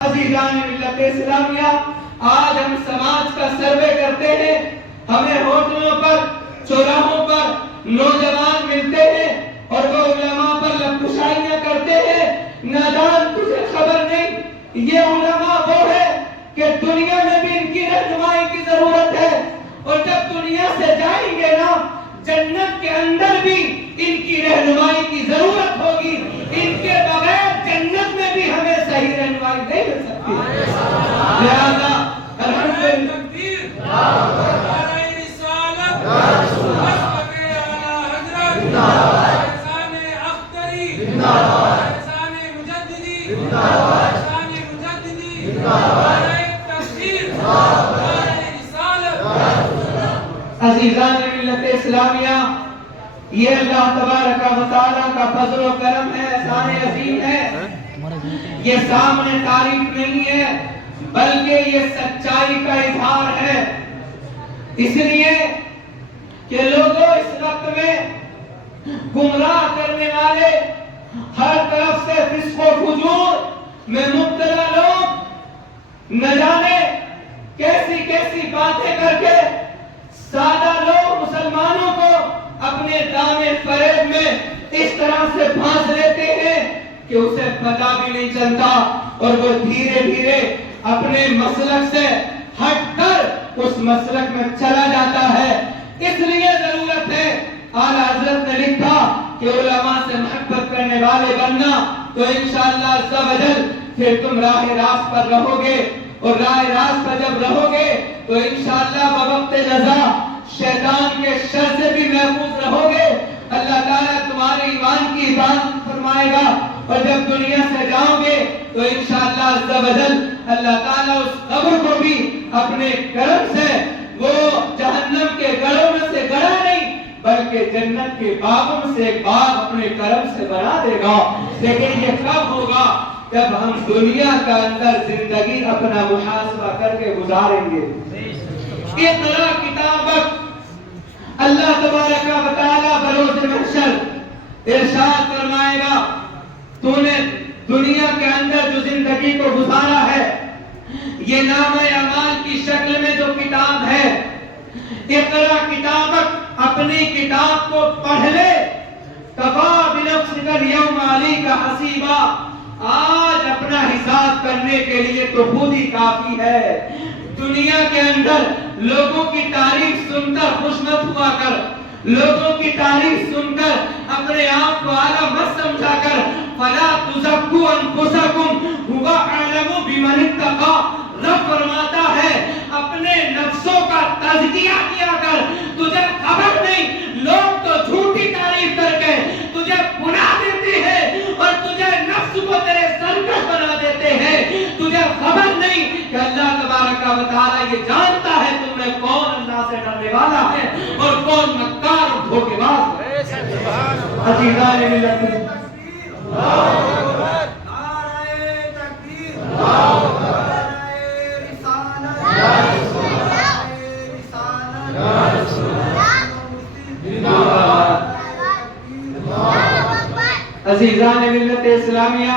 عزیزان ملت اسلامیہ، آج ہم سماج کا سروے کرتے ہیں، ہمیں ہوٹلوں پر، چوراہوں پر نوجوان ملتے ہیں اور وہ علماء پر لبکشائیاں کرتے ہیں۔ نادان، تجھے خبر نہیں، یہ علماء وہ ہے کہ دنیا میں بھی ان کی رہنمائی کی ضرورت ہے، اور جب دنیا سے جائیں گے نا، جنت کے اندر بھی ان کی رہنمائی کی ضرورت ہوگی۔ ان کے بغیر جنت میں بھی ہمیں صحیح رہنمائی نہیں مل سکتی۔ لہذا الحمدللہ عزیزان ملت اسلامیہ، یہ اللہ تبارک و تعالیٰ کا فضل و کرم ہے، احسان عظیم ہے۔ یہ سامنے تعریف نہیں ہے بلکہ یہ سچائی کا اظہار ہے، اس لیے کہ لوگوں اس وقت میں گمراہ کرنے والے، ہر طرف سے فسق و فجور میں مبتلا لوگ نہ جانے کیسی کیسی باتیں کر کے سادہ لوگ مسلمانوں کو اپنے دامن فریب میں اس طرح سے پھانس لیتے ہیں کہ اسے پتہ بھی نہیں چلتا، اور وہ دھیرے دھیرے اپنے مسلک سے ہٹ کر اس مسلک میں چلا جاتا ہے۔ اس لیے ضرورت ہے، اعلیٰ حضرت نے لکھا کہ علماء سے محبت کرنے والے بننا، تو انشاءاللہ عز و جل پھر تم راہ راست پر رہو گے، اور راہ راست پر جب رہو گے تو انشاءاللہ بوقت جزا شیطان کے شر سے بھی محفوظ رہو گے۔ اللہ تعالیٰ تمہارے ایمان کی حفاظت فرمائے گا، اور جب دنیا سے جاؤ گے تو انشاءاللہ عز و جل اللہ تعالیٰ اس قبر کو بھی اپنے کرم سے وہ جہنم کے گڑھوں میں سے گڑھا نہیں بلکہ جنت کے باغوں سے ایک باغ اپنے کرم سے بنا دے گا۔ لیکن یہ کب ہوگا؟ جب ہم دنیا کا اندر زندگی اپنا محاسبہ کر کے گزاریں گے۔ اقرا کتابک، اللہ تبارک و تعالی بروز محشر ارشاد فرمائے گا، تو نے دنیا کے اندر جو زندگی کو گزارا ہے، یہ نامہ اعمال کی شکل میں جو کتاب ہے، اقرا کتابک، اپنی کتاب کو پڑھ لے، کفا بنفسک اليوم علیک حسیبا، آج اپنا حساب کرنے کے لیے تو خود ہی کافی ہے۔ دنیا کے اندر لوگوں کی تعریف سن کر خوش مت ہوا کر، لوگوں کی تعریف سن کر اپنے آپ کو اعلیٰ مت سمجھا کر، فلا تزکوا انفسکم هو اعلم بمن اتقى، رب فرماتا ہے اپنے نفسوں کا تزکیہ کیا کر، تجھے خبر نہیں لوگ تو جھوٹی تعریف کر کے تجھے بنا دیتے ہیں اور تجھے نفس کو تیرے سرکش بنا دیتے ہیں۔ تجھے خبر نہیں کہ اللہ تبارک و تعالیٰ یہ جانتا ہے تم میں کون اللہ سے ڈرنے والا ہے اور کون مکار اور دھوکے باز ہے۔ عزیزان ملت، عزیزان ملت اسلامیہ،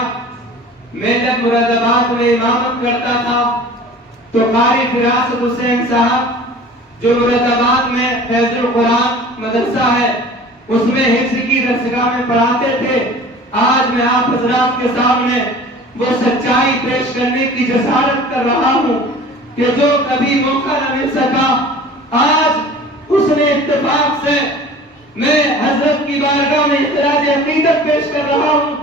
میں جب مراد آباد میں امامت کرتا تھا تو قاری فراست حسین صاحب جو مراد آباد میں فیض القرآن مدرسہ ہے اس میں حفظ کی درسگاہ میں پڑھاتے تھے۔ آج میں آپ حضرات کے سامنے وہ سچائی پیش کرنے کی جسارت کر رہا ہوں کہ جو کبھی موقع نہ مل سکا، آج اس نے اتفاق سے میں حضرت کی بارگاہ میں اخراج عقیدت پیش کر رہا ہوں۔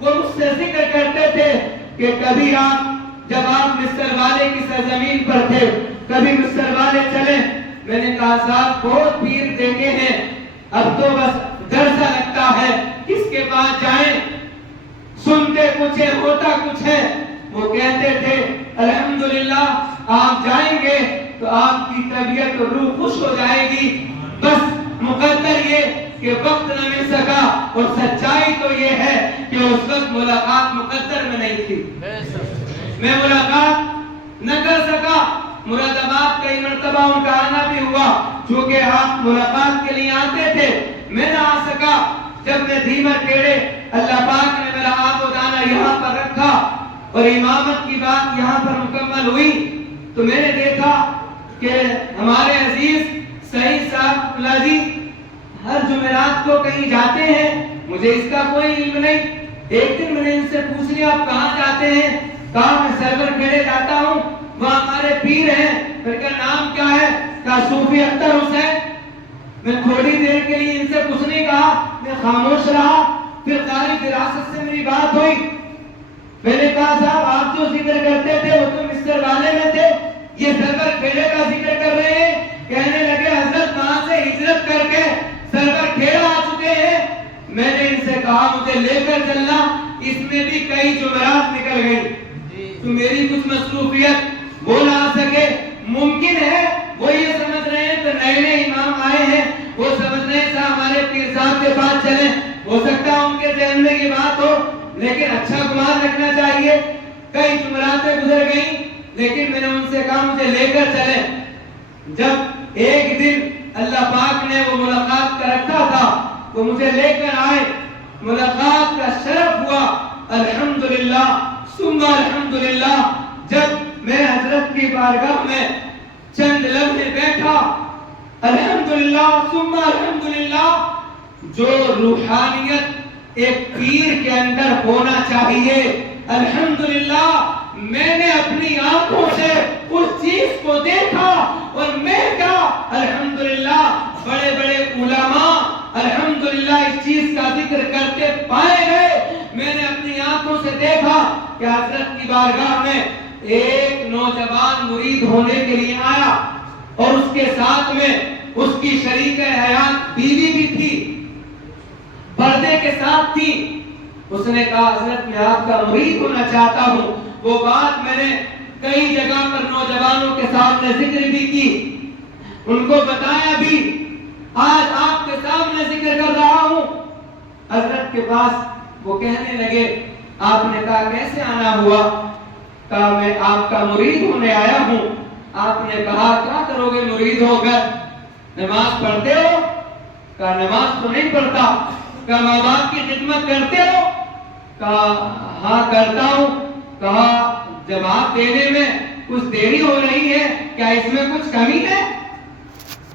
وہ مجھ سے ذکر کرتے تھے کہ کبھی آپ جب آپ مصر والے کی سرزمین پر تھے، کبھی مصر والے چلے، میں نے کہا صاحب بہت پیر دیکھے ہیں، اب تو بس ڈر سا لگتا ہے کس کے پاس جائیں، سنتے کچھ ہے ہوتا کچھ ہے۔ وہ کہتے تھے الحمدللہ آپ جائیں گے تو آپ کی طبیعت اور روح خوش ہو جائے گی، بس مقدر یہ کہ وقت نہ مل سکا، اور سچائی تو یہ ہے کہ اس وقت ملاقات مقدر میں نہیں تھی، میں ملاقات نہ کر سکا۔ مراد آباد کئی مرتبہ ان کا آنا بھی ہوا، چونکہ آپ ملاقات کے لیے آتے تھے، میں نہ آ سکا۔ جب میں دھیمر ٹیڑے اللہ پاک نے میرا آب و دانہ یہاں پر رکھا اور امامت کی بات یہاں پر مکمل ہوئی تو میں نے دیکھا کہ ہمارے عزیز سعید صاحب ملازی ہر جمعرات کو کہیں جاتے ہیں، مجھے اس کا کوئی علم نہیں۔ ایک دن میں نے ان سے پوچھ لیا آپ کہاں جاتے ہیں؟ کہا میں سرور کھیڑے جاتا ہوں، وہاں ہمارے پیر ہیں۔ پھر کہا نام کیا ہے؟ کہا صوفی اختر حسین۔ میں تھوڑی دیر کے لیے ان سے کچھ نہیں کہا، میں خاموش رہا۔ پھر قاری فراست سے میری بات ہوئی، میں نے کہا صاحب آپ جو ذکر کرتے تھے وہ تو مصر والے میں تھے، یہ سرور کھیڑے کا ذکر کر رہے ہیں۔ کہنے لگے حضرت وہاں سے ہجرت کر کے سرور کھیڑا آ چکے ہیں۔ میں نے ان سے کہا مجھے لے کر چلنا، اس میں بھی کئی جمعرات نکل گئی تو میری کچھ مصروفیت وہ نہ آ سکے۔ ممکن ہے وہ یہ سمجھ رہے ہیں کہ نئے نئے امام آئے ہیں، وہ سمجھ رہے ہیں صاحب ہمارے پیر صاحب کے پاس چلیں، ہو سکتا ہے ان کے ذہن میں یہ بات ہو، لیکن اچھا گمان رکھنا چاہیے۔ کئی جمعراتیں گزر گئیں لیکن میں نے ان سے کہا مجھے لے کر چلیں۔ جب ایک دن اللہ پاک نے وہ ملاقات کا رکھا تھا وہ مجھے لے کر آئے، ملاقات کا شرف ہوا، الحمدللہ ثم الحمدللہ۔ جب میں حضرت کی بارگاہ میں چند لمحے بیٹھا، الحمدللہ ثم الحمدللہ، جو روحانیت ایک پیر کے اندر ہونا چاہیے، الحمدللہ میں نے اپنی آنکھوں سے اس چیز کو دیکھا اور میں کہا الحمدللہ بڑے بڑے علماء الحمدللہ اس چیز کا ذکر کرتے پائے گئے۔ میں نے اپنی آنکھوں سے دیکھا کہ حضرت کی بارگاہ میں ایک نوجوان مرید ہونے کے لیے آیا اور اس کے ساتھ میں اس کی شریک حیات بیوی بھی تھی، پردے کے ساتھ تھی۔ اس نے کہا حضرت میں آپ کا مرید ہونا چاہتا ہوں۔ وہ بات میں نے کئی جگہ پر نوجوانوں کے سامنے ذکر بھی کی، ان کو بتایا بھی، آج آپ کے سامنے ذکر کر رہا ہوں۔ حضرت کے پاس وہ کہنے لگے آپ نے کہا کیسے آنا ہوا؟ کہا میں آپ کا مرید ہونے آیا ہوں۔ آپ نے کہا کیا کرو گے مرید ہو کر؟ نماز پڑھتے ہو؟ کہا نماز تو نہیں پڑھتا۔ کہا ماں باپ کی خدمت کرتے ہو؟ کہا ہاں کرتا ہوں۔ کہا جواب دینے میں کچھ دیری ہو رہی ہے، کیا اس میں کچھ کمی ہے؟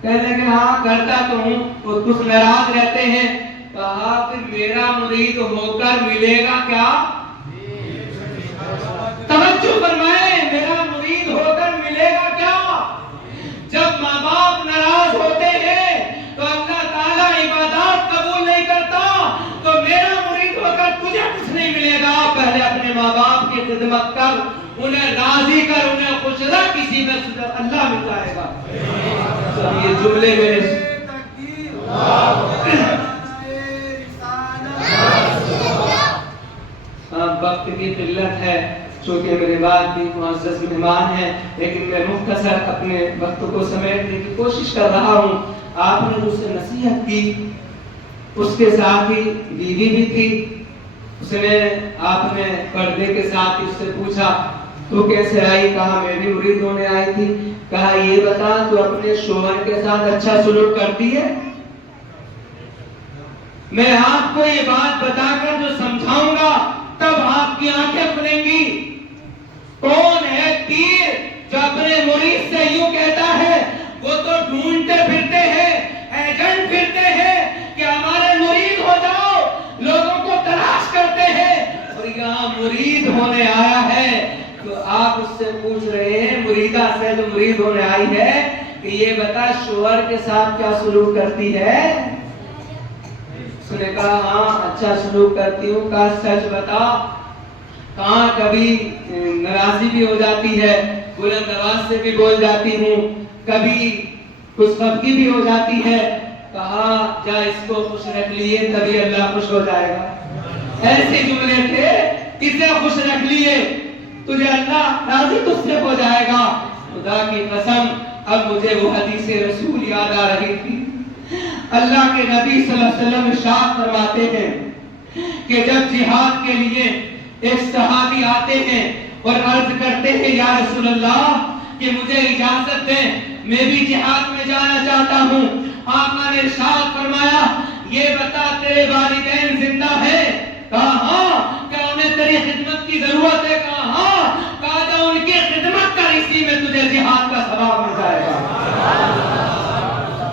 کہنے کہ ہاں کرتا تو ہوں، تو کچھ ناراض رہتے ہیں۔ کہا پھر میرا مرید ہو کر ملے گا کیا؟ توجہ فرمائیں، میرا مرید ہو کر ملے گا کیا؟ جب ماں باپ ناراض ہوتے ہیں تو اللہ تعالیٰ عبادات قبول نہیں کرتا، تو میرا مرید ہو کر تجھے کچھ نہیں ملے گا۔ پہلے اپنے ماں باپ کی خدمت کر، انہیں راضی کر، انہیں خوش رکھ، کسی میں اللہ مٹائے گا۔ یہ جملے میں وقت کی قلت ہے، چونکہ میرے بعد بھی معزز مہمان ہیں، لیکن میں مختصر اپنے وقت کو سمیٹنے کی کوشش کر رہا ہوں۔ آپ نے مجھ سے نصیحت کی، اس کے ساتھ ہی بیوی بھی تھی، اس نے آپ نے پردے کے ساتھ اس سے پوچھا تو کیسے آئی؟ کہا میں بھی مرید ہونے آئی تھی۔ کہا یہ بتا تو اپنے شوہر کے ساتھ اچھا سلوک کرتی ہے؟ میں آپ کو یہ بات بتا کر جو سمجھاؤں گا تب آپ کی آنکھیں کھلیں گی۔ کون ہے پیر جو اپنے مرید سے یوں کہتا ہے؟ وہ تو ڈھونڈتے پھرتے ہیں، ایجنٹ پھرتے ہیں کہ ہمارے مرید ہو جاؤ، لوگوں کو تلاش کرتے ہیں، اور یہاں مرید ہونے آیا ہے تو آپ اس سے پوچھ رہے ہیں، مریدہ سے جو مرید ہونے آئی ہے، کہ یہ بتا شوہر کے ساتھ کیا سلوک کرتی ہے؟ اس نے کہا ہاں اچھا سلوک کرتی ہوں۔ کہا سچ بتا، کہاں کبھی ناراضی بھی ہو جاتی ہے، بلند آواز سے بھی بول جاتی ہوں، کبھی خوش خفگی بھی ہو جاتی ہے؟ کہا جا اس کو خوش رکھ لیے تبھی اللہ خوش ہو جائے گا۔ ایسے جملے تھے، اسے خوش رکھ لیے تجھے اللہ راضی تجھ سے ہو جائے گا۔ خدا کی قسم اب مجھے وہ حدیث رسول یاد آ رہی تھی۔ اللہ کے نبی صلی اللہ علیہ وسلم ارشاد فرماتے ہیں کہ جب جہاد کے لیے ایک صحابی آتے ہیں اور عرض کرتے ہیں یا رسول اللہ کہ مجھے اجازت دیں میں بھی جہاد میں جانا چاہتا ہوں، آقا نے ارشاد فرمایا یہ بتا تیرے والدین زندہ ہیں؟ کہا ہاں۔ کیا انہیں تیری خدمت کی ضرورت ہے؟ کہا ہاں۔ کہا جا ان کی خدمت کر، اسی میں تجھے جہاد کا ثواب مل جائے گا۔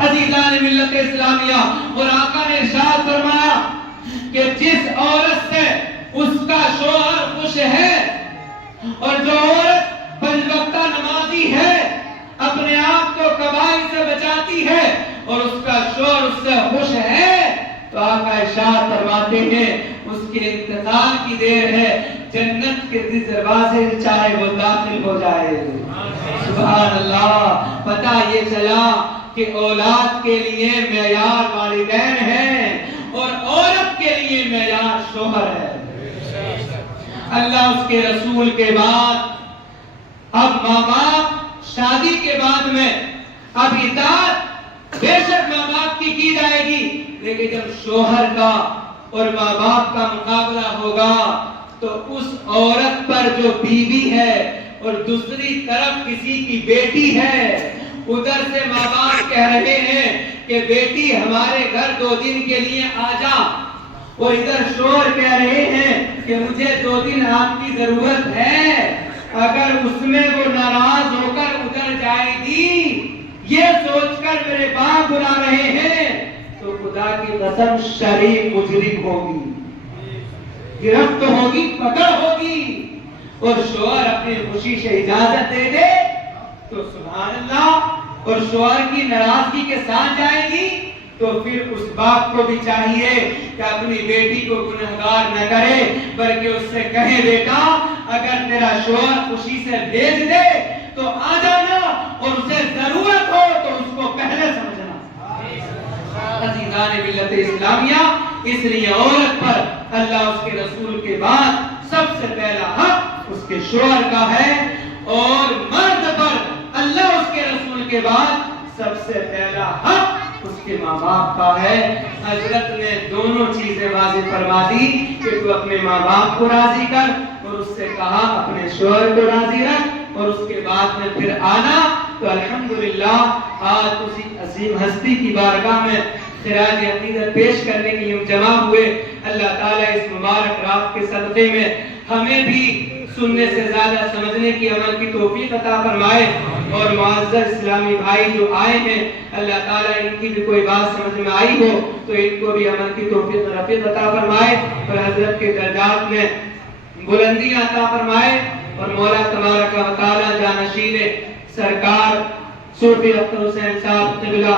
عزیزان ملت اسلامیہ، اور آقا نے ارشاد فرمایا کہ جس عورت سے اس کا شوہر خوش ہے، اور جو عورت پنج وقتہ نمازی ہے، اپنے آپ کو کبائر سے بچاتی ہے، اور اس کا شوہر اس سے خوش ہے، تو آقا ارشاد فرماتے ہیں اس کے انتقال کی دیر ہے، جنت کے دروازے چاہے وہ داخل ہو جائے۔ سبحان اللہ۔ پتہ یہ چلا کہ اولاد کے لیے معیار والدین ہیں، اور عورت کے لیے معیار شوہر ہے۔ اللہ اس کے رسول کے بعد، اب ماں باپ شادی کے بعد میں اب اطاعت بے شک ماں باپ کی جائے گی، لیکن جب شوہر کا اور ماں باپ کا مقابلہ ہوگا تو اس عورت پر جو بیوی ہے اور دوسری طرف کسی کی بیٹی ہے، ادھر سے ماں باپ کہہ رہے ہیں کہ بیٹی ہمارے گھر 2 دن کے لیے آ جا، اور ادھر شوہر کہہ رہے ہیں کہ مجھے 2 دن آپ کی ضرورت ہے، اگر اس میں وہ ناراض ہو کر ادھر جائے گی یہ سوچ کر میرے باپ بلا رہے ہیں، تو خدا کی قسم شرعی مجرم ہوگی، گرفت ہوگی، پکڑ ہوگی۔ اور شوہر اپنی خوشی سے اجازت دے دے تو سبحان اللہ، اور شوہر کی ناراضگی کے ساتھ جائے گی تو پھر اس باپ کو بھی چاہیے کہ اپنی بیٹی کو گنہگار نہ کرے، بلکہ اس سے کہے بیٹا اگر تیرا شوہر خوشی سے بھیج دے تو آ جانا، اور اسے ضرورت ہو تو اس کو پہلے سمجھنا۔ عزیزان ملت اسلامیہ، اس لیے عورت پر اللہ اس کے رسول کے بعد سب سے پہلا حق اس کے شوہر کا ہے، اور مرد پر اللہ اس کے رسول کے بعد سب سے پہلا حق اس کے ماں باپ کا ہے۔ حضرت نے دونوں چیزیں واضح فرما دی کہ تو اپنے ماں باپ کو راضی کر، اور اس سے کہا اپنے شوہر کو راضی رکھ، اور اس کے بعد میں پھر آنا۔ تو الحمدللہ آج اسی عظیم ہستی کی بارگاہ میں خراج عقیدت پیش کرنے کے لیے جمع ہوئے۔ اللہ تعالیٰ اس مبارک رات کے صدقے میں ہمیں بھی سننے سے زیادہ سمجھنے کی عمل کی توفیق عطا فرمائے، اور معزز اسلامی بھائی جو آئے ہیں اللہ تعالیٰ ان کی بھی کوئی بات سمجھ میں آئی ہو تو ان کو بھی عمل کی توفیق رفیق عطا فرمائے، اور حضرت کے درجات میں بلندیاں عطا فرمائے، اور مولا تبارک و تعالیٰ جانشین سرکار صوفی اختر حسین صاحب قبلہ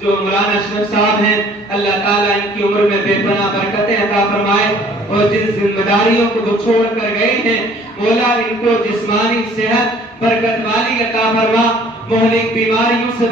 جو مولانا اشرف صاحب ہیں، اللہ تعالیٰ ان کی عمر میں بے پناہ برکتیں عطا فرمائے، اور جن ذمہ داریوں کو وہ چھوڑ کر گئے ہیں مولا ان کو جسمانی صحت برکت والی عطا فرما، مہلک بیماریوں سے